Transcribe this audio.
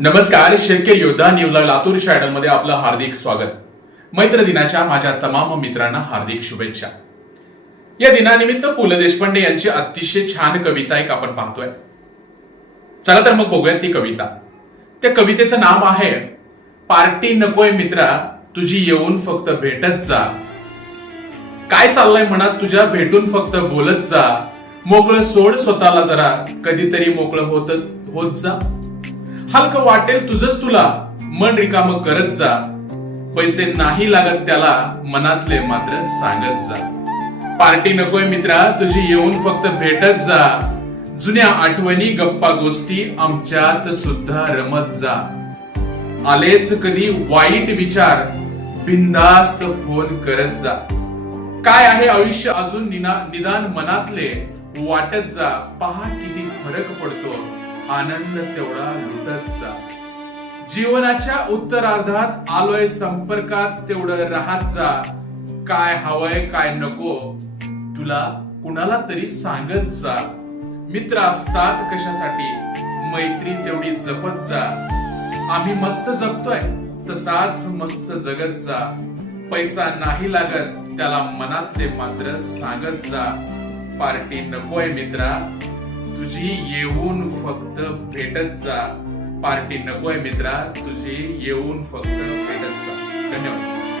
नमस्कार शक्य योद्धा न्यूजला लातूरमध्ये आपलं हार्दिक स्वागत. मैत्र दिनाच्या माझ्या तमाम मित्रांना हार्दिक शुभेच्छा. या दिनानिमित्त पु ल देशपांडे यांची अतिशय छान कविता एक आपण पाहतोय. चला तर मग बघूयात ती कविता. त्या कवितेचं नाव आहे पार्टी नकोय मित्रा तुझी येऊन फक्त भेटत जा. काय चाललंय मनात तुझ्या भेटून फक्त बोलत जा. मोकळं सोड स्वतःला जरा कधीतरी मोकळं होत होत जा. हलकं वाटेल तुझच तुला. मन रिकाम करत जा. पैसे नाही लागत त्याला मनातले मात्र सांगत जा. पार्टी नकोय मित्रा तुझी येऊन फक्त भेटत जा. जुन्या आठवणी गप्पा गोष्टी आमच्यात सुद्धा रमत जा. आलेच कधी वाईट विचार बिंदास्त फोन करत जा. काय आहे आयुष्य अजून निना- निदान मनातले? वाटत जा पहा किती फरक पडतो. आनंद तेवढा लुटत जा जीवनाच्या उत्तरार्धात आलोय संपर्कात तेवढं राहत जा काय हवंय काय नको तुला कुणाला तरी सांगत जा मित्र असतात कशासाठी? मैत्री तेवढी जपत जा आम्ही मस्त जगतोय तसाच मस्त जगत जा पैसा नाही लागत त्याला मनातले मात्र सांगत जा पार्टी नकोय मित्रा तुझी येऊन फक्त भेटत जा. पार्टी नकोय मित्रा तुझी येऊन फक्त भेटत जा. धन्यवाद.